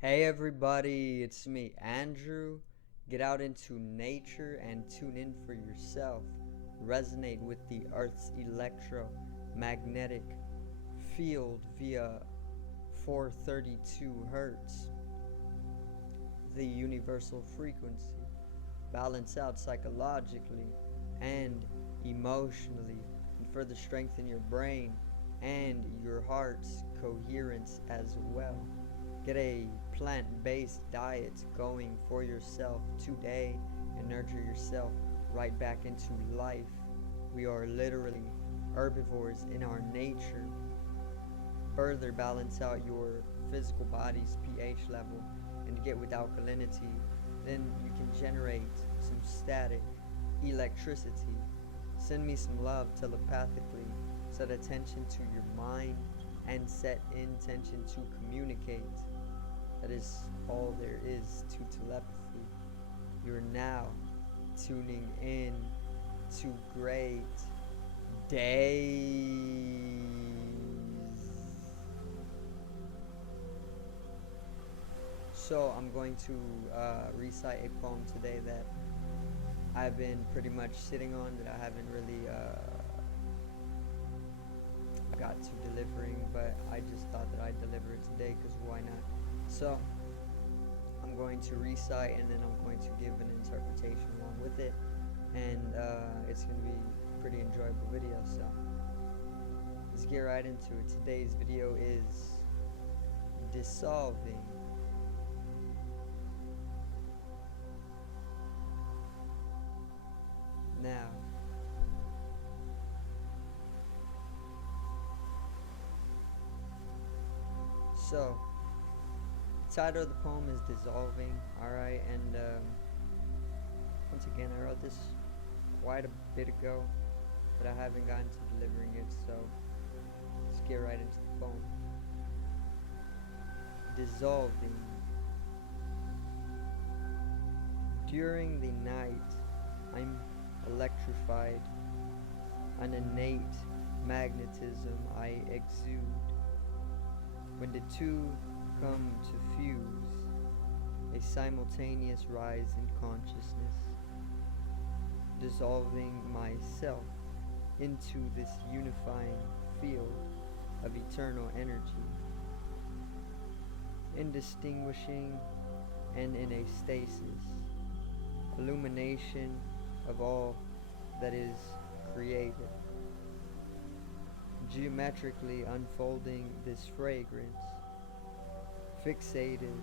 Hey everybody, it's me, Andrew. Get out into nature and tune in for yourself. Resonate with the Earth's electromagnetic field via 432 hertz, the universal frequency. Balance out psychologically and emotionally, and further strengthen your brain and your heart's coherence as well. Get a plant-based diet going for yourself today and nurture yourself right back into life. We are literally herbivores in our nature. Further balance out your physical body's pH level and get with alkalinity. Then you can generate some static electricity. Send me some love telepathically. Set attention to your mind and set intention to communicate. That is all there is to telepathy. You're now tuning in to great days. So I'm going to recite a poem today that I've been pretty much sitting on, that I haven't really got to delivering, but I just thought that I'd deliver it today because why not? So I'm going to recite and then I'm going to give an interpretation along with it, and it's going to be a pretty enjoyable video. So let's get right into it. Today's video is dissolving. Now, so the title of the poem is Dissolving, alright, and once again I wrote this quite a bit ago, but I haven't gotten to delivering it, so let's get right into the poem. Dissolving. During the night, I'm electrified, an innate magnetism I exude. When the two come to fuse, a simultaneous rise in consciousness, dissolving myself into this unifying field of eternal energy, indistinguishing and in a stasis, illumination of all that is created, geometrically unfolding this fragrance, fixated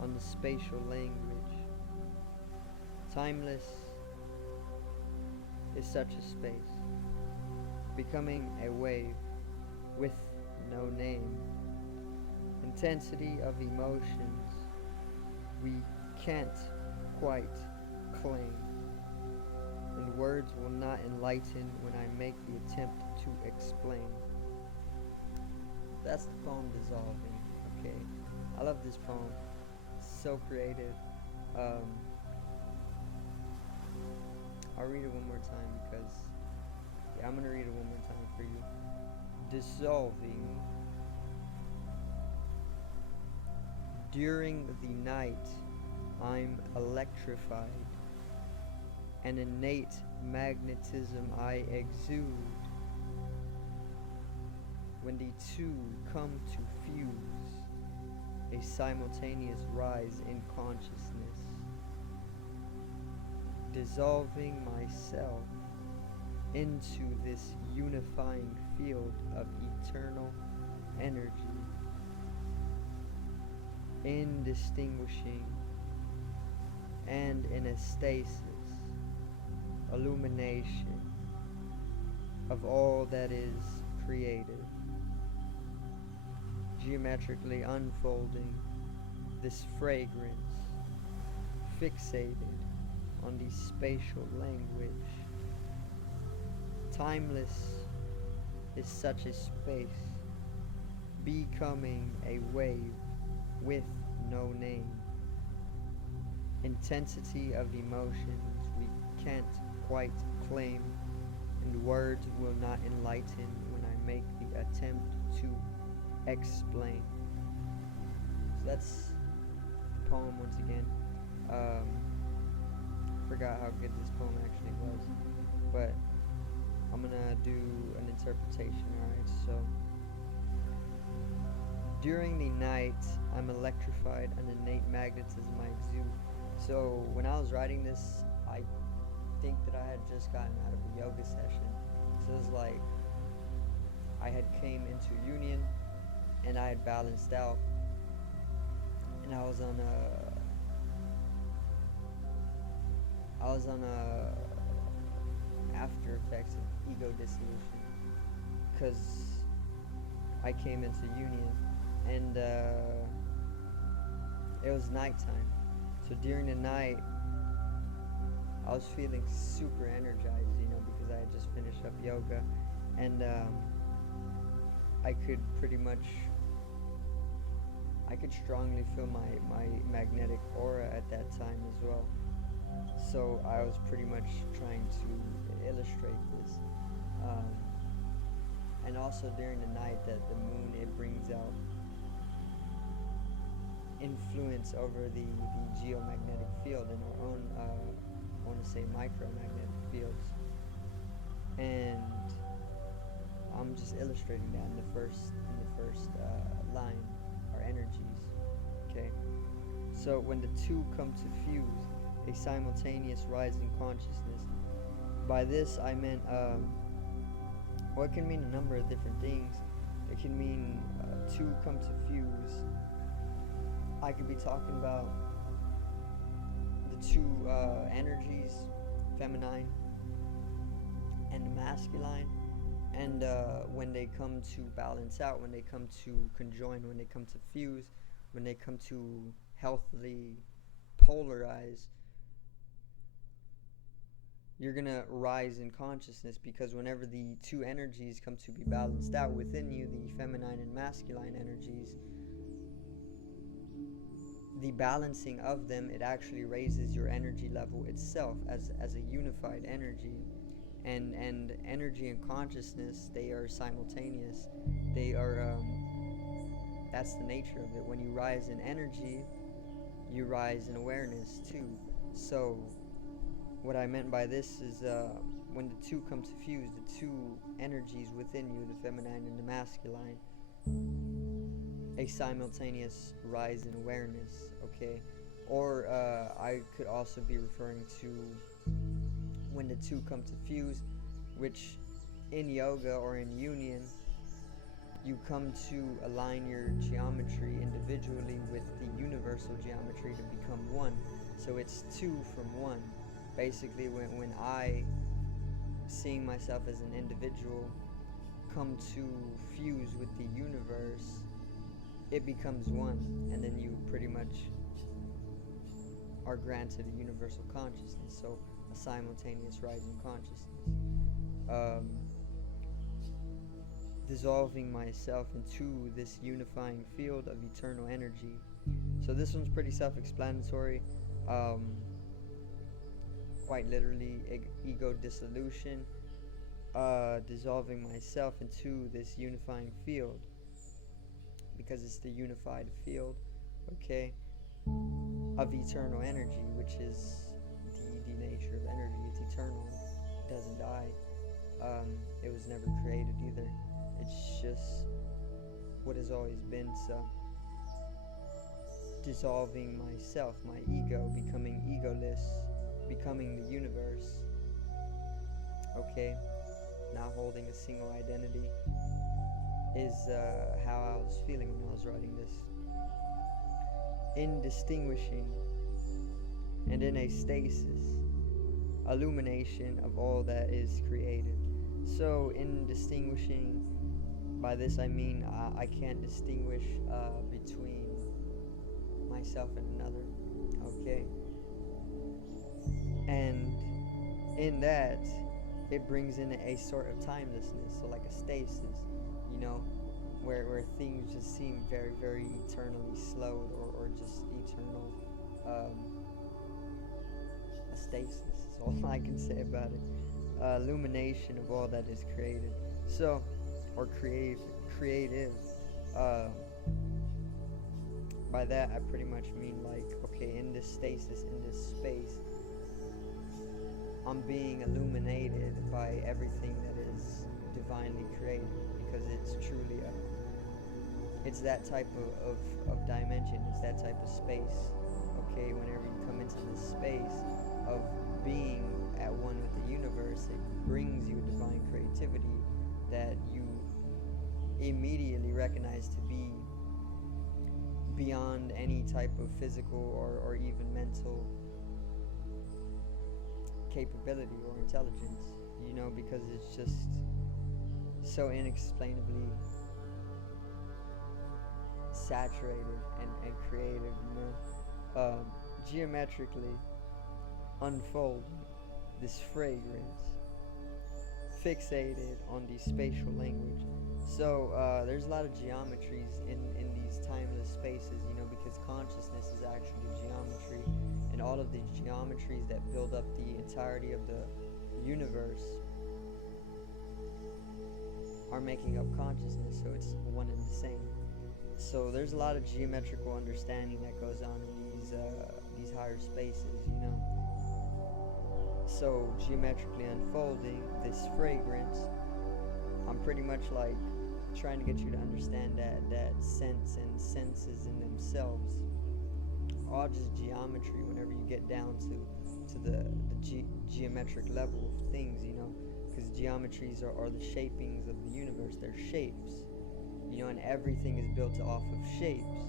on the spatial language. Timeless is such a space, becoming a wave with no name, intensity of emotions we can't quite claim, and words will not enlighten when I make the attempt to explain. That's the poem Dissolving. Okay, I love this poem. It's so creative. I'll read it one more time because I'm gonna read it one more time for you. Dissolving. During the night, I'm electrified, an innate magnetism I exude. When the two come to fuse, a simultaneous rise in consciousness, dissolving myself into this unifying field of eternal energy, indistinguishing and in a stasis, illumination of all that is created, geometrically unfolding this fragrance, fixated on the spatial language. Timeless is such a space, becoming a wave with no name, intensity of emotions we can't quite claim, and words will not enlighten when I make the attempt to explain. So that's poem once again. Forgot how good this poem actually was, but I'm gonna do an interpretation. Alright, so during the night, I'm electrified, an innate magnetism I exude. So when I was writing this, I think that I had just gotten out of a yoga session. So it was like I had came into union and I had balanced out, and I was on a after effects of ego dissolution, because I came into union and it was nighttime. So during the night, I was feeling super energized, because I had just finished up yoga, and I could strongly feel my magnetic aura at that time as well. So I was pretty much trying to illustrate this. And also during the night, that the moon, it brings out influence over the geomagnetic field in our own, I want to say, micromagnetic fields. And I'm just illustrating that in the first line, our energies. Okay. So when the two come to fuse, a simultaneous rise in consciousness. By this I meant, it can mean a number of different things. It can mean two come to fuse. I could be talking about the two energies, feminine and masculine, and when they come to balance out, when they come to conjoin, when they come to fuse, when they come to healthily polarize, you're gonna rise in consciousness, because whenever the two energies come to be balanced out within you, the feminine and masculine energies, the balancing of them, it actually raises your energy level itself as a unified energy. And energy and consciousness, they are simultaneous. They are that's the nature of it. When you rise in energy, you rise in awareness too. So what I meant by this is, when the two come to fuse, the two energies within you, the feminine and the masculine, a simultaneous rise in awareness, okay? Or I could also be referring to when the two come to fuse, which in yoga or in union, you come to align your geometry individually with the universal geometry to become one. So it's two from one. Basically, when I, seeing myself as an individual, come to fuse with the universe, it becomes one, and then you pretty much are granted a universal consciousness, so a simultaneous rise in consciousness. Dissolving myself into this unifying field of eternal energy. So this one's pretty self-explanatory. Quite literally, ego dissolution, dissolving myself into this unifying field, because it's the unified field, okay, of eternal energy, which is the nature of energy. It's eternal, it doesn't die. It was never created either. It's just what has always been. So dissolving myself, my ego, becoming egoless, becoming the universe, okay, not holding a single identity, is how I was feeling when I was writing this. In distinguishing and in a stasis, illumination of all that is created. So in distinguishing, by this I mean I can't distinguish between myself and another, okay? And in that, it brings in a sort of timelessness, so like a stasis, where things just seem very, very eternally slowed, or just eternal, a stasis is all I can say about it. Illumination of all that is created. So, or creative. by that I pretty much mean like, okay, in this stasis, in this space, I'm being illuminated by everything that is divinely created, because it's truly it's that type of dimension, it's that type of space. Okay, whenever you come into this space of being at one with the universe, it brings you a divine creativity that you immediately recognize to be beyond any type of physical or even mental capability or intelligence, you know, because it's just so inexplainably saturated and creative, you know. Geometrically unfold this fragrance, fixated on the spatial language. So there's a lot of geometries in these timeless spaces, you know, because consciousness is actually geometry, and all of the geometries that build up the entirety of the universe are making up consciousness, so it's one and the same. So there's a lot of geometrical understanding that goes on in these higher spaces, you know. So geometrically unfolding this fragrance, I'm pretty much like trying to get you to understand that sense and senses in themselves all just geometry whenever you get down to the geometric level of things, you know, because geometries are the shapings of the universe. They're shapes, you know, and everything is built off of shapes.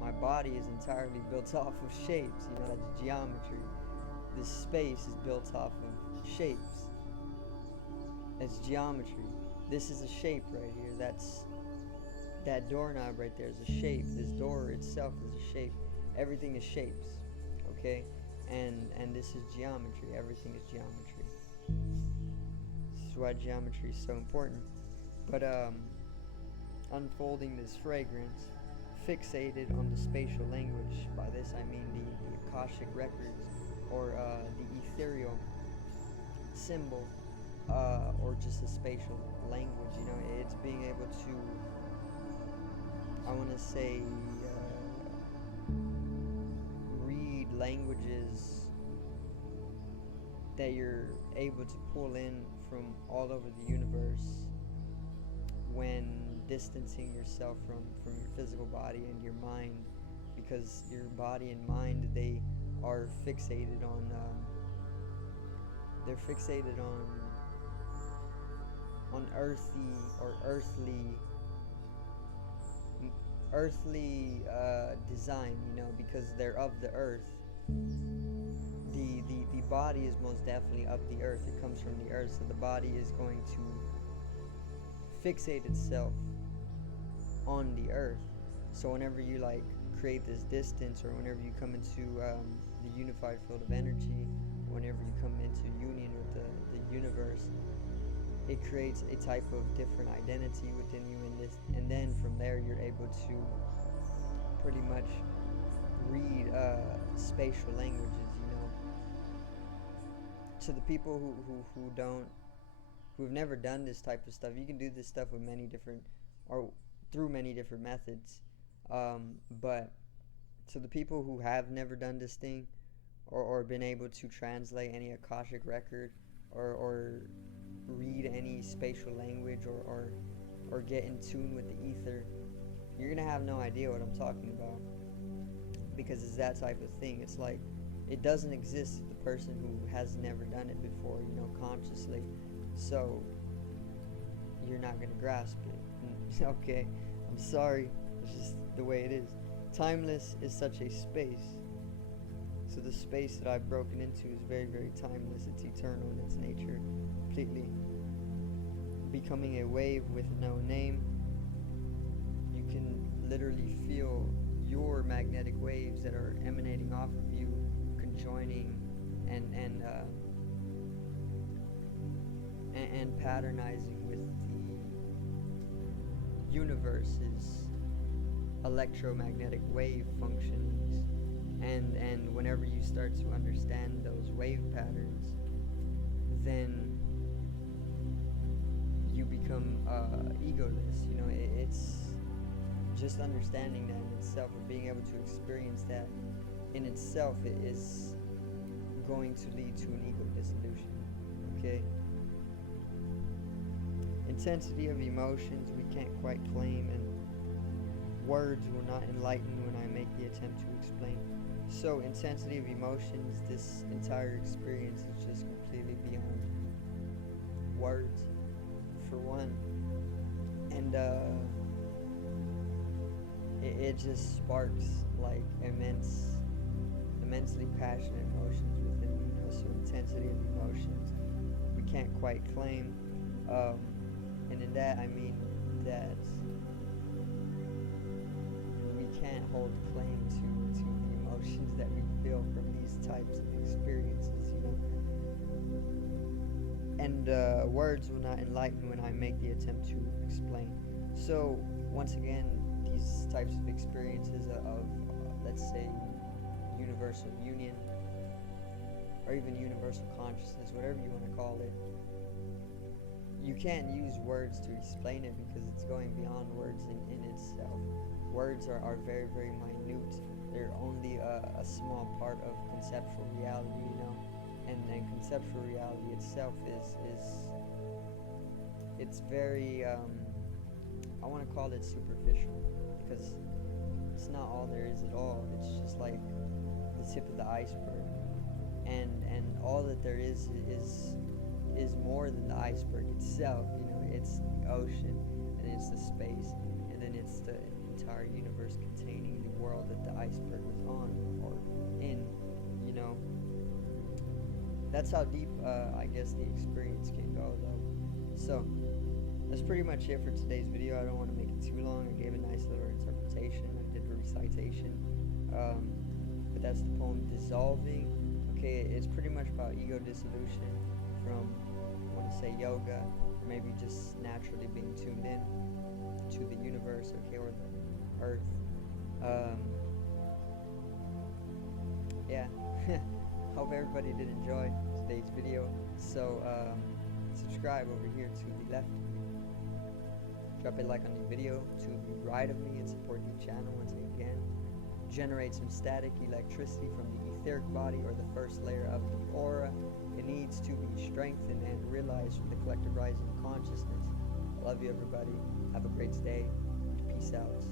My body is entirely built off of shapes, you know, that's geometry. This space is built off of shapes. It's geometry. This is a shape right here. That doorknob right there is a shape. This door itself is a shape. Everything is shapes, okay? And this is geometry. Everything is geometry. This is why geometry is so important. But unfolding this fragrance, fixated on the spatial language. By this I mean the Akashic records, or the ethereal symbol, or just a spatial language. You know, it's being able to, I want to say, read languages that you're able to pull in from all over the universe when distancing yourself from your physical body and your mind, because your body and mind, they are fixated on earthy or earthly design, you know, because they're of the earth. The body is most definitely of the earth. It comes from the earth, so the body is going to fixate itself on the earth. So whenever you like create this distance, or whenever you come into the unified field of energy, whenever you come into union with the universe, it creates a type of different identity within you in this, and then from there you're able to pretty much read spatial languages, you know. To the people who've never done this type of stuff, you can do this stuff with many different, or through many different methods, but to the people who have never done this thing, or been able to translate any Akashic record, or read any spatial language, or get in tune with the ether, you're gonna have no idea what I'm talking about, because it's that type of thing. It's like, it doesn't exist to the person who has never done it before, you know, consciously. So you're not gonna grasp it. Okay, I'm sorry, it's just the way it is. Timeless is such a space. So the space that I've broken into is very, very timeless. It's eternal in its nature, completely. Becoming a wave with no name, you can literally feel your magnetic waves that are emanating off of you, conjoining and patternizing with the universe's electromagnetic wave functionings. And whenever you start to understand those wave patterns, then you become egoless. You know, it's just understanding that in itself, or being able to experience that in itself, it is going to lead to an ego dissolution. Okay? Intensity of emotions we can't quite claim, and words will not enlighten when I make the attempt to explain. So, intensity of emotions, this entire experience is just completely beyond words, for one. And it just sparks like immensely passionate emotions within me. So, intensity of emotions we can't quite claim. And in that, I mean that we can't hold claim to the emotions that we feel from these types of experiences, And words will not enlighten when I make the attempt to explain. So, once again, these types of experiences of let's say, universal union, or even universal consciousness, whatever you want to call it, you can't use words to explain it because it's going beyond words in itself. Words are very, very minute. They're only a small part of conceptual reality, And conceptual reality itself is it's very, I want to call it superficial, because it's not all there is at all. It's just like the tip of the iceberg. And all that there is more than the iceberg itself. It's the ocean, and it's the space, and then it's the entire universe containing the world that the iceberg was on or in. That's how deep I guess the experience can go, though. So that's pretty much it for today's video. I don't want to make it too long. I gave a nice little interpretation. I did a recitation, but that's the poem Dissolving. Okay, it's pretty much about ego dissolution from, I want to say, yoga, or maybe just naturally being tuned in to the universe, okay, or the earth. Yeah. Hope everybody did enjoy today's video. So subscribe over here to the left of me. Drop a like on the video to the right of me and support the channel once again. Generate some static electricity from the etheric body, or the first layer of the aura. It needs to be strengthened and realized from the collective rising consciousness. I love you, everybody. Have a great day. Peace out.